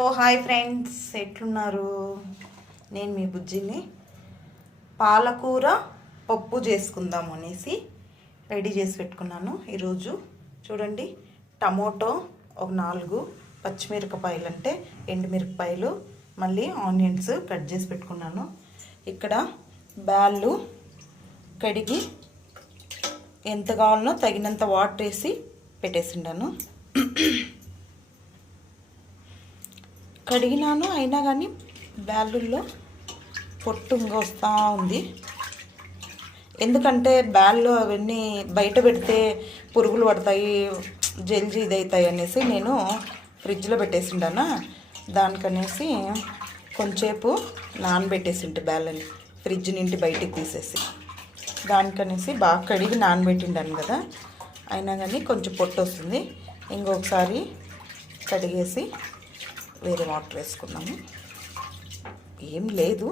Hi friends, ఎట్లున్నారు? నేను మీ బుజ్జిని. పాలకూర పప్పు చేసుకుందాం అనేసి రెడీ చేసి పెట్టుకున్నాను. ఈరోజు చూడండి, టమోటో ఒక 4 పచ్చిమిరపకాయలు అంటే ఎండుమిరపకాయలు, మళ్ళీ ఆనియన్స్ కట్ చేసి పెట్టుకున్నాను. ఇక్కడ బ్యాళ్ళు కడిగి ఎంత కావాలనో తగినంత వాటర్ వేసి పెట్టేసిండాను. కడిగినాను, అయినా కానీ బ్యాళ్ళుల్లో పొట్టు వస్తూ ఉంది. ఎందుకంటే బ్యాళ్ళు అవన్నీ బయట పెడితే పురుగులు పడతాయి, జల్జీ ఇదవుతాయి అనేసి నేను ఫ్రిడ్జ్లో పెట్టేసిండానా. దానికనేసి కొంచెంసేపు నానబెట్టేసింటే బ్యాళ్ళని ఫ్రిడ్జ్ నుండి బయటికి తీసేసి, దానికనేసి బాగా కడిగి నానబెట్టిండాను కదా, అయినా కానీ కొంచెం పొట్టు వస్తుంది. ఇంకొకసారి కడిగేసి వేరే వాటర్ వేసుకున్నాము. ఏం లేదు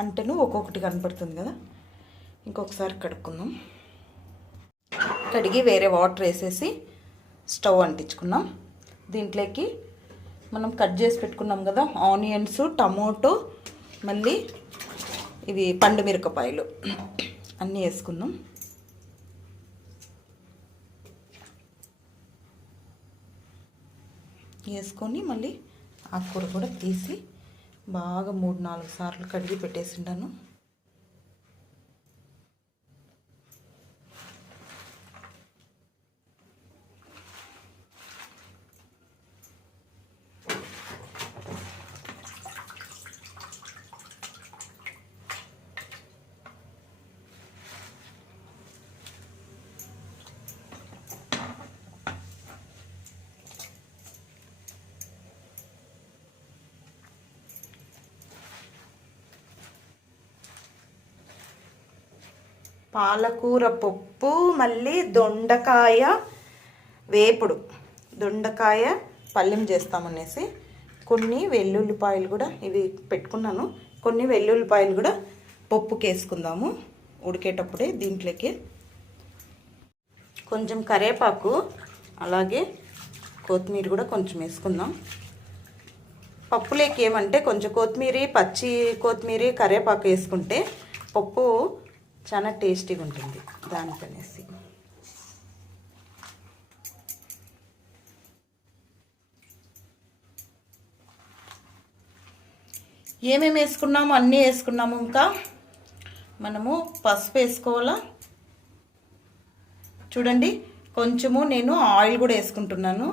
అంటేను ఒక్కొక్కటి కనపడుతుంది కదా, ఇంకొకసారి కడుక్కుందాం. కడిగి వేరే వాటర్ వేసేసి స్టవ్ అంటించుకున్నాం. దీంట్లోకి మనం కట్ చేసి పెట్టుకున్నాం కదా ఆనియన్స్, టమోటో, మళ్ళీ ఇవి పండు మిరపకాయలు అన్నీ వేసుకుందాం. వేసుకొని మళ్ళీ ఆకుకూర కూడా తీసి బాగా 3-4 సార్లు కడిగి పెట్టేసిండాను. పాలకూర పప్పు, మళ్ళీ దొండకాయ వేపుడు, దొండకాయ పల్లెం చేస్తామనేసి కొన్ని వెల్లుల్లిపాయలు కూడా ఇవి పెట్టుకున్నాను. కొన్ని వెల్లుల్లిపాయలు కూడా పప్పుకి వేసుకుందాము ఉడికేటప్పుడే. దీంట్లోకి కొంచెం కరివేపాకు, అలాగే కొత్తిమీర కూడా కొంచెం వేసుకుందాం. పప్పులోకి ఏమంటే కొంచెం కొత్తిమీర, పచ్చి కొత్తిమీర, కరివేపాకు వేసుకుంటే పప్పు చాలా టేస్టీగా ఉంటుంది. దానికనేసి ఏమేమి వేసుకున్నాము అన్నీ వేసుకున్నాము. ఇంకా మనము పసుపు వేసుకోవాలా. చూడండి, కొంచెము నేను ఆయిల్ కూడా వేసుకుంటున్నాను.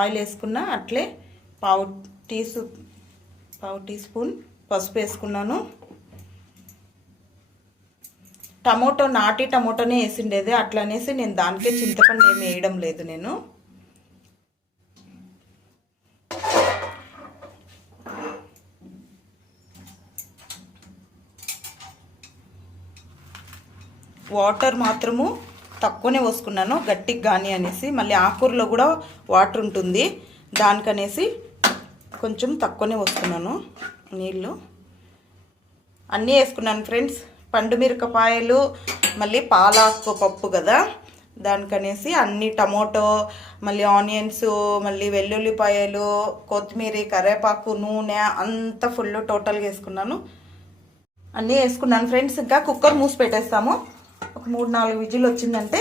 ఆయిల్ వేసుకున్నా, అట్లే పావు టీ స్పూన్ పసుపు వేసుకున్నాను. టమోటో నాటి టమోటోనే వేసిండేది, అట్లా అనేసి నేను దానికే చింతపండు ఏమి వేయడం లేదు. నేను వాటర్ మాత్రము తక్కువనే పోసుకున్నాను, గట్టిగా కానీ అనేసి. మళ్ళీ ఆకుకూరలో కూడా వాటర్ ఉంటుంది, దానికనేసి కొంచెం తక్కువనే వస్తున్నాను నీళ్ళు. అన్నీ వేసుకున్నాను ఫ్రెండ్స్. పండు మిరపకాయలు, మళ్ళీ పాలాకు పప్పు కదా, దానికనేసి అన్ని టమోటో, మళ్ళీ ఆనియన్స్, మళ్ళీ వెల్లుల్లిపాయలు, కొత్తిమీర, కరివేపాకు, నూనె అంతా ఫుల్ టోటల్గా వేసుకున్నాను. అన్నీ వేసుకున్నాను ఫ్రెండ్స్. ఇంకా కుక్కర్ మూసి పెట్టేస్తాము. ఒక 3-4 విజిల్ వచ్చిందంటే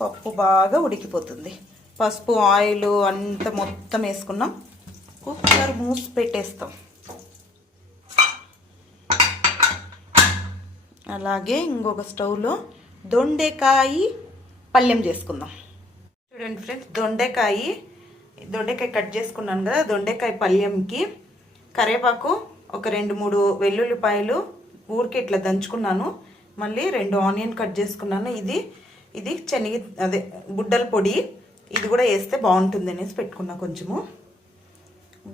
పప్పు బాగా ఉడికిపోతుంది. పసుపు, ఆయిల్ అంతా మొత్తం వేసుకున్నాం. కుక్కర్ మూసి పెట్టేస్తాం. అలాగే ఇంకొక స్టవ్లో దొండకాయ పల్లెం చేసుకుందాం. చూడండి ఫ్రెండ్స్, దొండకాయ కట్ చేసుకున్నాను కదా, దొండకాయ పల్లెంకి కరివేపాకు, ఒక 2-3 వెల్లుల్లిపాయలు ఊరికి ఇట్లా దంచుకున్నాను. మళ్ళీ 2 ఆనియన్ కట్ చేసుకున్నాను. ఇది బుడ్డల పొడి, ఇది కూడా వేస్తే బాగుంటుంది అనేసి పెట్టుకున్నా. కొంచెము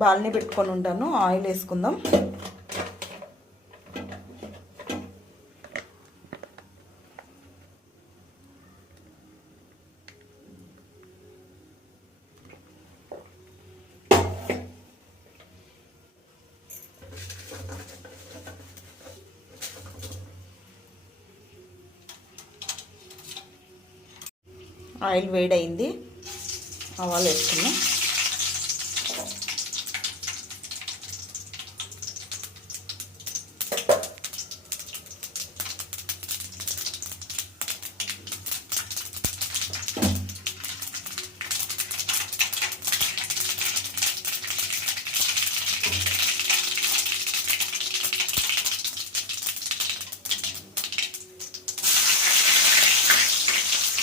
బాల్ని పెట్టుకొని ఉంటాను. ఆయిల్ వేసుకుందాం. ఆయిల్ వేడైంది, ఆవాలు వేసుకున్నాం.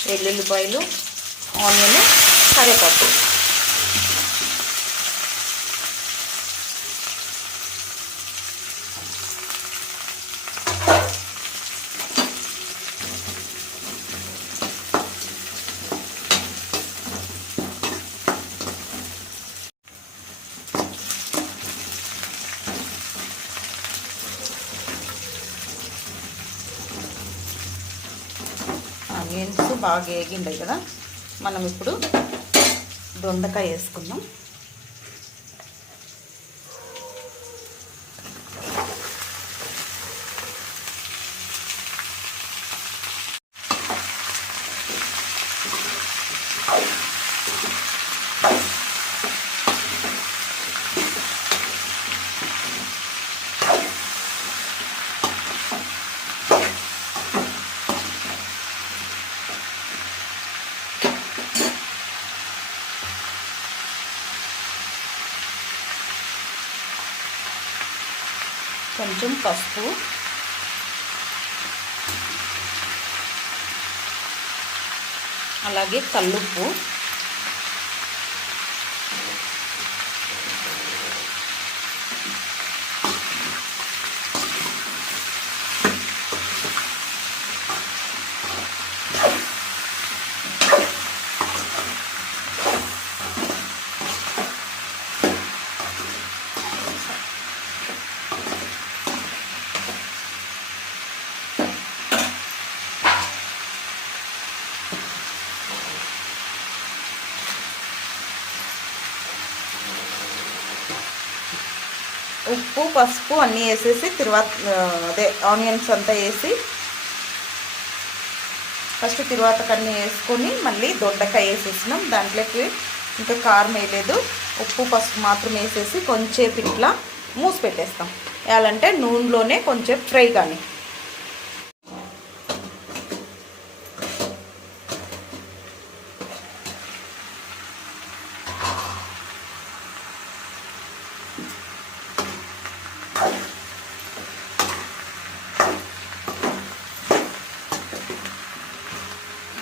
వెల్లుల్లిపాయలు, ఆనియన్, కరివేపాకు. ఆనియన్స్ బాగా వేగిండాయి కదా, మనం ఇప్పుడు దొండకాయ వేసుకుందాం. కొంచెం పసుపు, అలాగే కల్లుప్పు, ఉప్పు, పసుపు అన్నీ వేసేసి తర్వాత ఆనియన్స్ అంతా వేసి ఫస్ట్ అన్నీ వేసుకొని మళ్ళీ దొండకాయ వేసేసినాం. దాంట్లోకి ఇంకా కారం వేయలేదు, ఉప్పు పసుపు మాత్రం వేసేసి కొంచెం ఇట్లా మూసి పెట్టేస్తాం. వేయాలంటే నూనెలోనే కొంచెం ఫ్రై కానీ.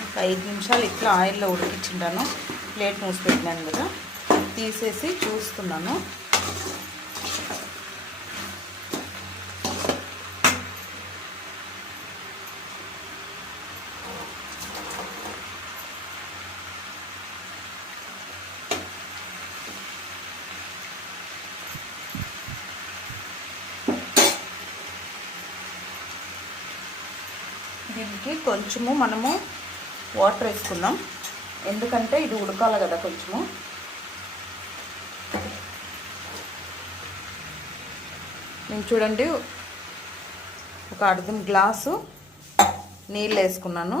ఒక 5 నిమిషాలు ఇట్లా ఆయిల్లో ఉడికించుంటాను. ప్లేట్ మూసి పెట్టినాను కదా, తీసేసి చూస్తున్నాను. దీనికి కొంచెము మనము వాటర్ వేసుకుందాం, ఎందుకంటే ఇది ఉడకాలి కదా కొంచెము. నేను చూడండి ఒక అర్ధం గ్లాసు నీళ్ళు వేసుకున్నాను.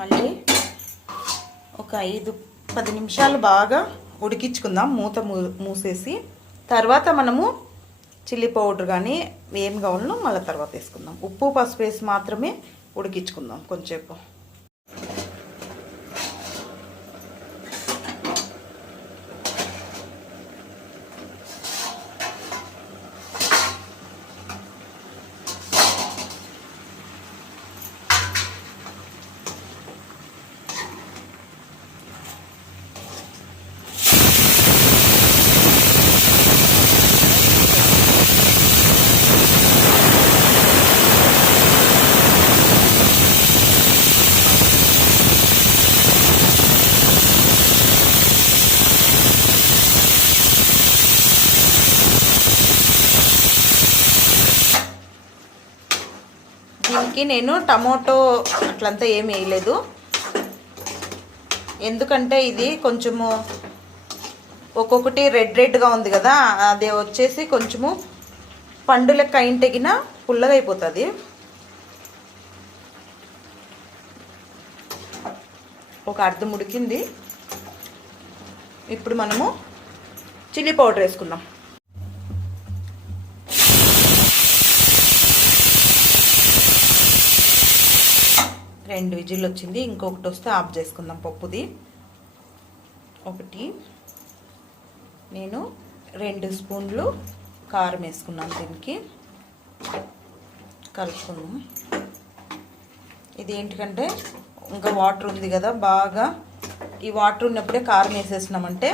మళ్ళీ ఒక 5-10 నిమిషాలు బాగా ఉడికించుకుందాం మూత మూసేసి. తర్వాత మనము చిల్లీ పౌడర్ కానీ ఏం కావాలనో మళ్ళీ తర్వాత వేసుకుందాం. ఉప్పు పసుపు వేసి మాత్రమే ఉడికించుకుందాం కొంచెంసేపు. దీనికి నేను టమోటో అట్లంతా ఏమి వేయలేదు, ఎందుకంటే ఇది కొంచెము ఒక్కొక్కటి రెడ్గా ఉంది కదా, అది వచ్చేసి కొంచెము పండు లెక్క అయింటెగిన పుల్లగా అయిపోతుంది. ఒక అర్ధం ఉడికింది. ఇప్పుడు మనము చిల్లీ పౌడర్ వేసుకుందాం. రెండు విజిల్ వచ్చింది. ఇంకొకటి వస్తే ఆఫ్ చేసుకుందాం పప్పుది. ఒకటి నేను 2 స్పూన్లు కారం వేసుకున్నాను. దీనికి కలుపుకుందాం. ఇది ఏంటికంటే ఇంకా వాటర్ ఉంది కదా, బాగా ఈ వాటర్ ఉన్నప్పుడే కారం వేసేసినామంటే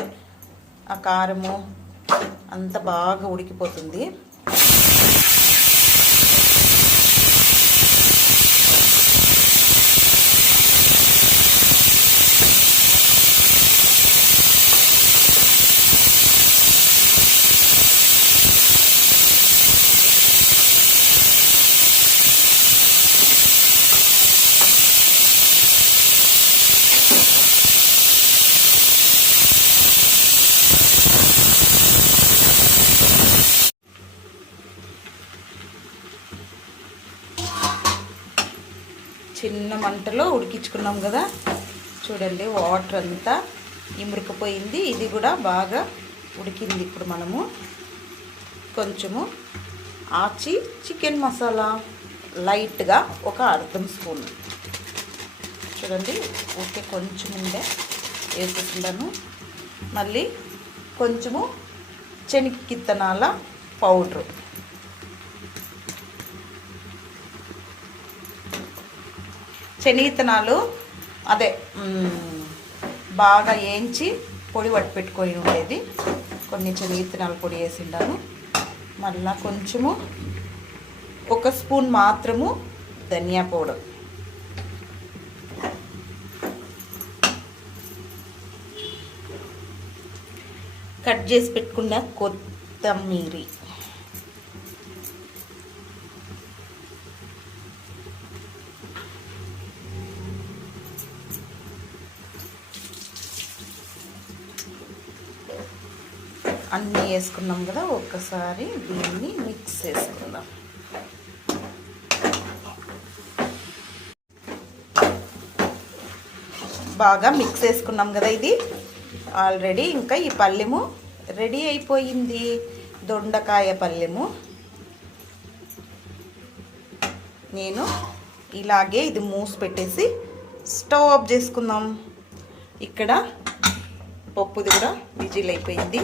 ఆ కారము అంత బాగా ఉడికిపోతుంది. చిన్న మంటలో ఉడికించుకున్నాం కదా, చూడండి వాటర్ అంతా ఇమురుకుపోయింది. ఇది కూడా బాగా ఉడికింది. ఇప్పుడు మనము కొంచెము ఆచి చికెన్ మసాలా లైట్గా ఒక అర్ధం స్పూన్, చూడండి ఓకే కొంచెం ఉండే వేసుకుంటాను. మళ్ళీ కొంచెము శనగిత్తనాల పౌడరు, శనగిత్తనాలు అదే బాగా వేయించి పొడి పట్టి పెట్టుకొని ఉండేది. కొన్ని శనగిత్తనాల పొడి వేసిండాను. మళ్ళా కొంచెము 1 స్పూన్ మాత్రము ధనియా పౌడర్, కట్ చేసి పెట్టుకున్న కొత్తిమీర, అన్నీ వేసుకున్నాం కదా, ఒక్కసారి దీన్ని మిక్స్ చేసుకుందాం. బాగా మిక్స్ చేసుకున్నాం కదా, ఇది ఆల్రెడీ ఇంకా ఈ పల్లెము రెడీ అయిపోయింది. దొండకాయ పల్లెము. నేను ఇలాగే ఇది మూసి పెట్టేసి స్టవ్ ఆఫ్ చేసుకుందాం. ఇక్కడ పప్పుది కూడా విజిల్ అయిపోయింది.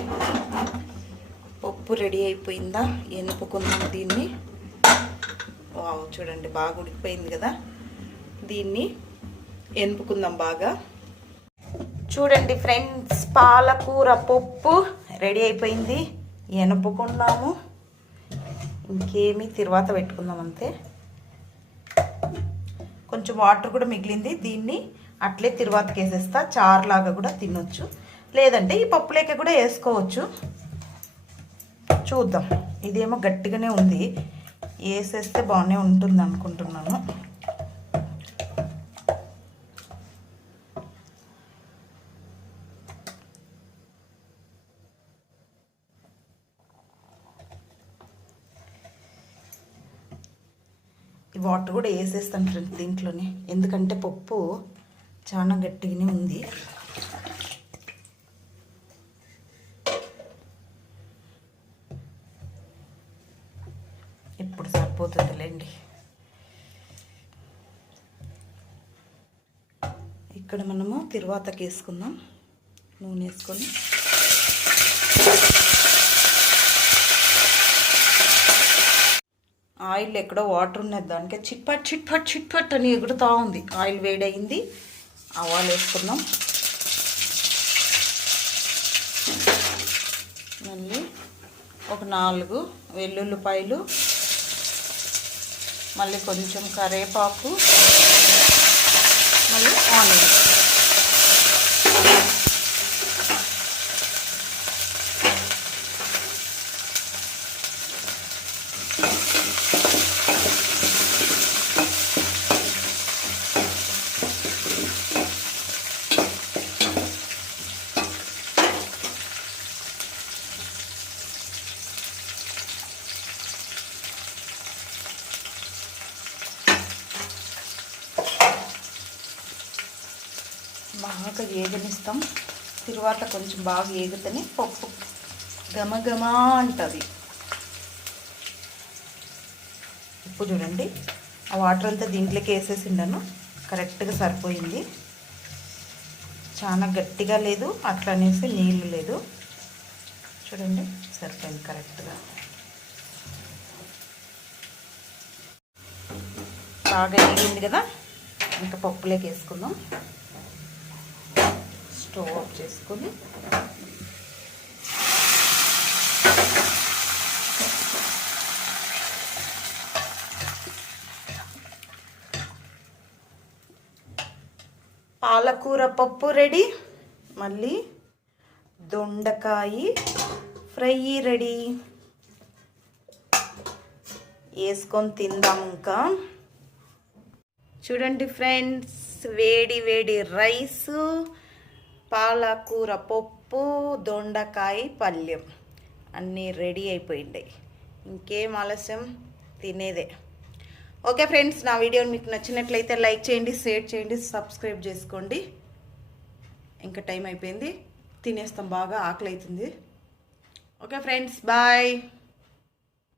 పప్పు రెడీ అయిపోయిందా, ఎనుపుకుందాం దీన్ని. వావ్ చూడండి బాగా ఉడికిపోయింది కదా, దీన్ని ఎనుపుకుందాం బాగా. చూడండి ఫ్రెండ్స్, పాలకూర పప్పు రెడీ అయిపోయింది. ఎనుపుకున్నాము. ఇంకేమీ తిరువాత పెట్టుకుందాం అంతే. కొంచెం వాటర్ కూడా మిగిలింది, దీన్ని అట్లే తిరువాతకి వేసేస్తా. చారులాగా కూడా తినొచ్చు, లేదంటే ఈ పప్పు లేక కూడా వేసుకోవచ్చు. చూద్దాం. ఇదేమో గట్టిగానే ఉంది, వేసేస్తే బాగానే ఉంటుంది అనుకుంటున్నాను. ఈ వాటర్ కూడా వేసేస్తాను ఫ్రెండ్స్ దీంట్లోనే, ఎందుకంటే పప్పు చాలా గట్టిగానే ఉంది. ఇప్పుడు సరిపోతుందిలేండి. ఇక్కడ మనము తిరువాతకి వేసుకుందాం. నూనె వేసుకొని ఆయిల్ ఎక్కడో వాటర్ ఉన్నది, దానికి చిట్పట్ చిట్పట్ చిట్పట్ అని ఎగురుతూ ఉంది. ఆయిల్ వేడయింది, ఆవాలు వేసుకుందాం. మళ్ళీ ఒక 4 వెల్లుల్లిపాయలు, మళ్ళీ కొంచెం కరివేపాకు, మళ్ళీ ఆనియన్. బాగా ఏగనిస్తాం. తర్వాత కొంచెం బాగా ఏగితేనే పప్పు గమగమా అంటుంది. ఉప్పు చూడండి, ఆ వాటర్ అంతా దీంట్లోకి వేసేసిండాను, కరెక్ట్గా సరిపోయింది. చాలా గట్టిగా లేదు, అట్లా అనేసి నీళ్ళు లేదు. చూడండి సరిపోయింది కరెక్ట్గా. బాగా వేగింది కదా, ఇంకా పప్పులోకి వేసుకుందాం. స్టవ్ ఆఫ్ చేసుకొని పాలకూర పప్పు రెడీ. మళ్ళీ దొండకాయ ఫ్రై రెడీ. వేసుకొని తిందాం. ఇంకా చూడండి ఫ్రెండ్స్, వేడి వేడి రైసు, పాలకూర పప్పు, దొండకాయ పల్యం అన్నీ రెడీ అయిపోయింది. ఇంకేం ఆలస్యం, తినేదే. ఓకే ఫ్రెండ్స్, నా వీడియో మీకు నచ్చినట్లయితే లైక్ చేయండి, షేర్ చేయండి, సబ్స్క్రైబ్ చేసుకోండి. ఇంకా టైం అయిపోయింది, తినేస్తాం, బాగా ఆకలి అవుతుంది. Okay friends, bye.